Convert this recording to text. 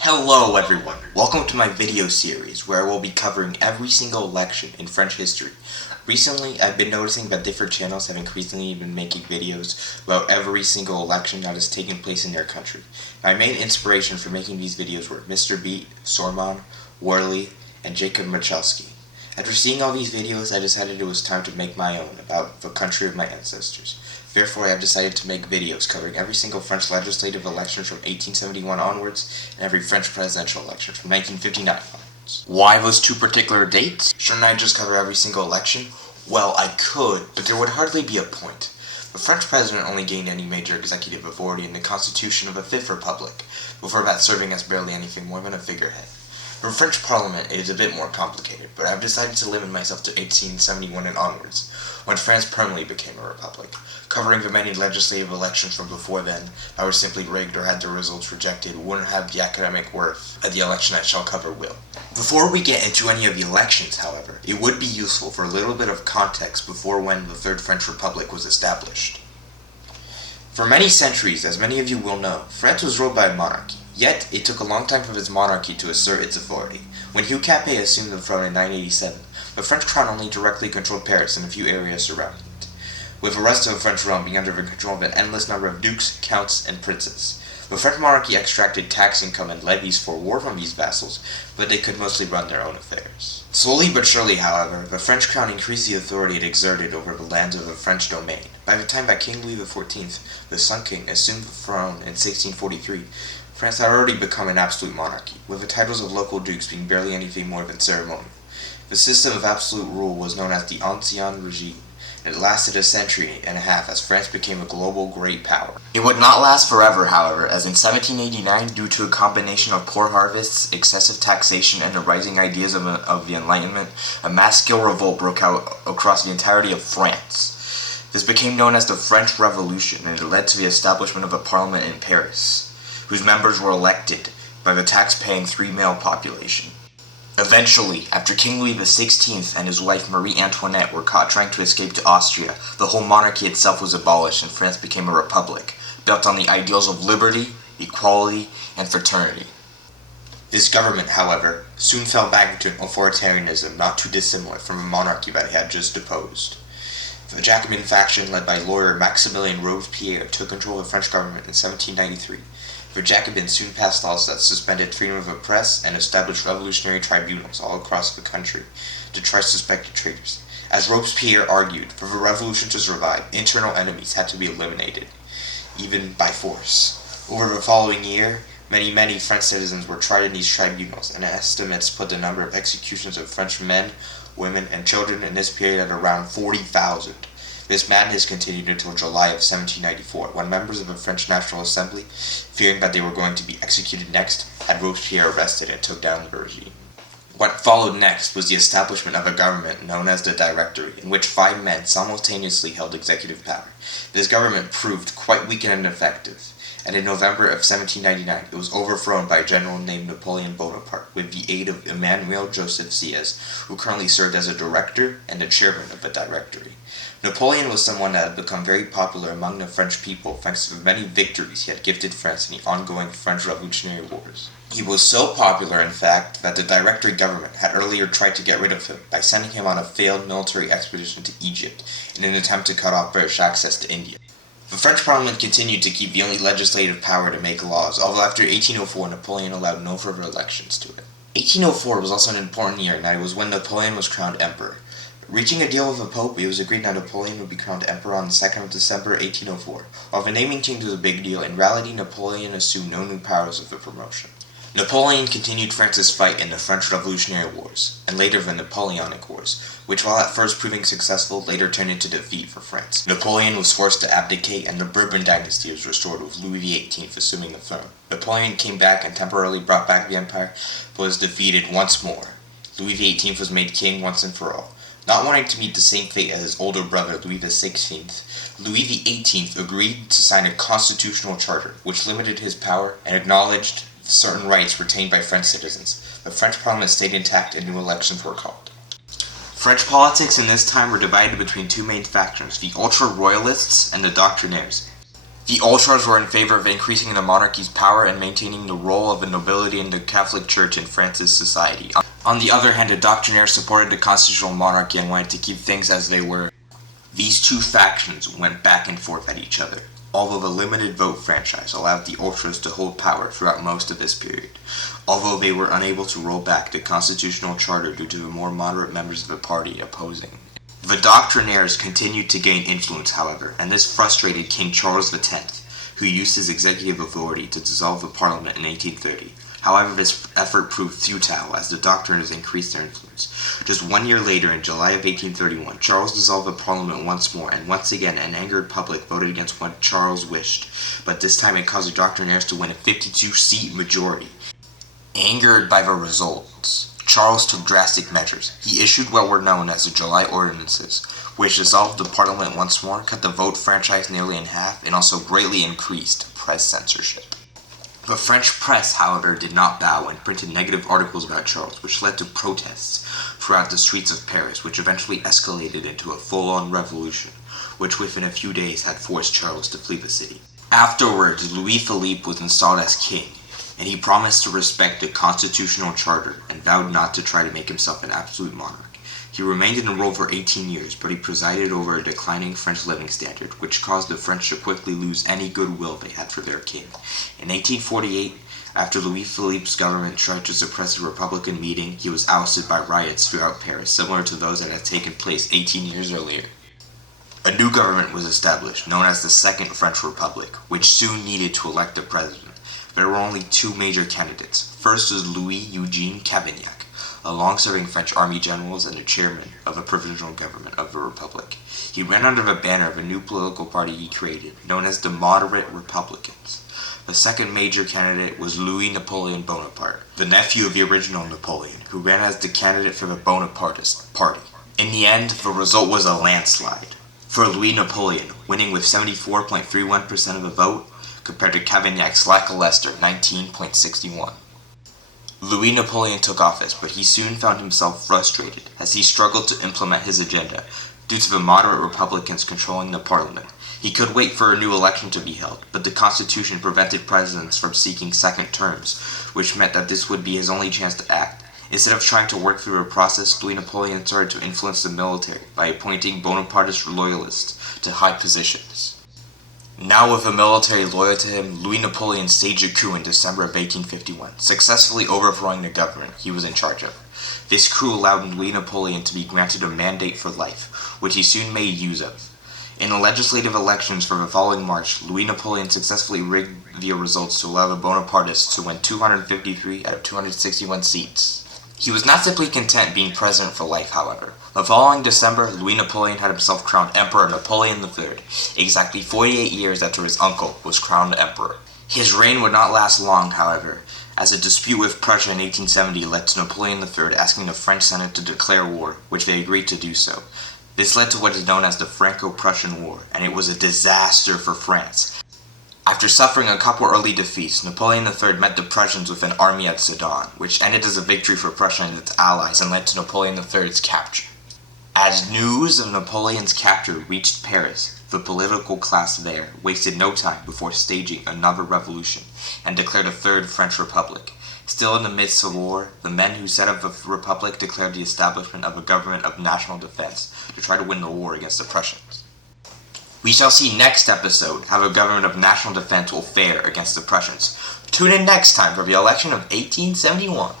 Hello everyone, welcome to my video series where I will be covering every single election in French history. Recently, I've been noticing that different channels have increasingly been making videos about every single election that has taken place in their country. My main inspiration for making these videos were Mr. Beat, Sorman, Worley, and Jacobins. After seeing all these videos, I decided it was time to make my own about the country of my ancestors. Therefore, I have decided to make videos covering every single French legislative election from 1871 onwards, and every French presidential election from 1959 onwards. Why those two particular dates? Shouldn't I just cover every single election? Well, I could, but there would hardly be a point. The French president only gained any major executive authority in the Constitution of the Fifth Republic, before that serving as barely anything more than a figurehead. For French Parliament, it is a bit more complicated, but I've decided to limit myself to 1871 and onwards, when France permanently became a republic, covering the many legislative elections from before then that were simply rigged or had their results rejected wouldn't have the academic worth that the election I shall cover will. Before we get into any of the elections, however, it would be useful for a little bit of context before when the Third French Republic was established. For many centuries, as many of you will know, France was ruled by a monarchy. Yet, it took a long time for this monarchy to assert its authority. When Hugh Capet assumed the throne in 987, the French crown only directly controlled Paris and a few areas surrounding it, with the rest of the French realm being under the control of an endless number of dukes, counts, and princes. The French monarchy extracted tax income and levies for war from these vassals, but they could mostly run their own affairs. Slowly but surely, however, the French crown increased the authority it exerted over the lands of the French domain. By the time that King Louis XIV, the Sun King, assumed the throne in 1643, France had already become an absolute monarchy, with the titles of local dukes being barely anything more than ceremonial. The system of absolute rule was known as the Ancien Regime, and it lasted a century and a half as France became a global great power. It would not last forever, however, as in 1789, due to a combination of poor harvests, excessive taxation, and the rising ideas of the Enlightenment, a mass-scale revolt broke out across the entirety of France. This became known as the French Revolution, and it led to the establishment of a parliament in Paris, whose members were elected by the tax-paying free-male population. Eventually, after King Louis XVI and his wife Marie Antoinette were caught trying to escape to Austria, the whole monarchy itself was abolished and France became a republic, built on the ideals of liberty, equality, and fraternity. This government, however, soon fell back into an authoritarianism not too dissimilar from the monarchy that it had just deposed. The Jacobin faction, led by lawyer Maximilien Robespierre, took control of the French government in 1793. The Jacobins soon passed laws that suspended freedom of the press and established revolutionary tribunals all across the country to try suspected traitors. As Robespierre argued, for the revolution to survive, internal enemies had to be eliminated, even by force. Over the following year, many French citizens were tried in these tribunals, and estimates put the number of executions of French men, women, and children in this period at around 40,000. This madness continued until July of 1794, when members of the French National Assembly, fearing that they were going to be executed next, had Robespierre arrested and took down the regime. What followed next was the establishment of a government known as the Directory, in which 5 men simultaneously held executive power. This government proved quite weak and ineffective, and in November of 1799 it was overthrown by a general named Napoleon Bonaparte, with the aid of Emmanuel Joseph Sieyès, who currently served as a director and the chairman of the Directory. Napoleon was someone that had become very popular among the French people thanks to the many victories he had gifted France in the ongoing French Revolutionary Wars. He was so popular, in fact, that the Directory government had earlier tried to get rid of him by sending him on a failed military expedition to Egypt in an attempt to cut off British access to India. The French Parliament continued to keep the only legislative power to make laws, although after 1804 Napoleon allowed no further elections to it. 1804 was also an important year, and it was when Napoleon was crowned emperor. Reaching a deal with the Pope, it was agreed that Napoleon would be crowned emperor on the 2nd of December 1804. While the naming change was a big deal, in reality Napoleon assumed no new powers with the promotion. Napoleon continued France's fight in the French Revolutionary Wars, and later the Napoleonic Wars, which while at first proving successful, later turned into defeat for France. Napoleon was forced to abdicate, and the Bourbon dynasty was restored with Louis XVIII assuming the throne. Napoleon came back and temporarily brought back the empire, but was defeated once more. Louis XVIII was made king once and for all. Not wanting to meet the same fate as his older brother, Louis XVI, Louis XVIII agreed to sign a constitutional charter, which limited his power and acknowledged certain rights retained by French citizens. The French Parliament stayed intact and new elections were called. French politics in this time were divided between two main factions, the ultra-royalists and the doctrinaires. The ultras were in favor of increasing the monarchy's power and maintaining the role of the nobility in the Catholic Church in France's society. On the other hand, the doctrinaires supported the constitutional monarchy and wanted to keep things as they were. These two factions went back and forth at each other, although the limited vote franchise allowed the ultras to hold power throughout most of this period, although they were unable to roll back the constitutional charter due to the more moderate members of the party opposing. The doctrinaires continued to gain influence, however, and this frustrated King Charles X, who used his executive authority to dissolve the parliament in 1830. However, this effort proved futile as the doctrinaires increased their influence. Just 1 year later, in July of 1831, Charles dissolved the parliament once more, and once again an angered public voted against what Charles wished, but this time it caused the doctrinaires to win a 52-seat majority. Angered by the results, Charles took drastic measures. He issued what were known as the July Ordinances, which dissolved the parliament once more, cut the vote franchise nearly in half, and also greatly increased press censorship. The French press, however, did not bow and printed negative articles about Charles, which led to protests throughout the streets of Paris, which eventually escalated into a full-on revolution, which within a few days had forced Charles to flee the city. Afterwards, Louis Philippe was installed as king, and he promised to respect the constitutional charter and vowed not to try to make himself an absolute monarch. He remained in role for 18 years, but he presided over a declining French living standard, which caused the French to quickly lose any goodwill they had for their king. In 1848, after Louis Philippe's government tried to suppress a Republican meeting, he was ousted by riots throughout Paris, similar to those that had taken place 18 years earlier. A new government was established, known as the Second French Republic, which soon needed to elect a president. There were only two major candidates. First was Louis-Eugène Cavaignac, a long-serving French army general and the chairman of the provisional government of the Republic. He ran under the banner of a new political party he created, known as the Moderate Republicans. The second major candidate was Louis Napoleon Bonaparte, the nephew of the original Napoleon, who ran as the candidate for the Bonapartist party. In the end, the result was a landslide, for Louis Napoleon, winning with 74.31% of the vote, compared to Cavaignac's lackluster 19.61. Louis Napoleon took office, but he soon found himself frustrated as he struggled to implement his agenda due to the moderate Republicans controlling the parliament. He could wait for a new election to be held, but the Constitution prevented presidents from seeking second terms, which meant that this would be his only chance to act. Instead of trying to work through a process, Louis Napoleon started to influence the military by appointing Bonapartist loyalists to high positions. Now with the military loyal to him, Louis Napoleon staged a coup in December of 1851, successfully overthrowing the government he was in charge of. This coup allowed Louis Napoleon to be granted a mandate for life, which he soon made use of. In the legislative elections for the following March, Louis Napoleon successfully rigged the results to allow the Bonapartists to win 253 out of 261 seats. He was not simply content being president for life, however. The following December, Louis Napoleon had himself crowned Emperor Napoleon III, exactly 48 years after his uncle was crowned emperor. His reign would not last long, however, as a dispute with Prussia in 1870 led to Napoleon III asking the French Senate to declare war, which they agreed to do so. This led to what is known as the Franco-Prussian War, and it was a disaster for France. After suffering a couple early defeats, Napoleon III met the Prussians with an army at Sedan, which ended as a victory for Prussia and its allies and led to Napoleon III's capture. As news of Napoleon's capture reached Paris, the political class there wasted no time before staging another revolution and declared a third French Republic. Still in the midst of war, the men who set up the Republic declared the establishment of a government of national defense to try to win the war against the Prussians. We shall see next episode how the government of national defense will fare against the Prussians. Tune in next time for the election of 1871.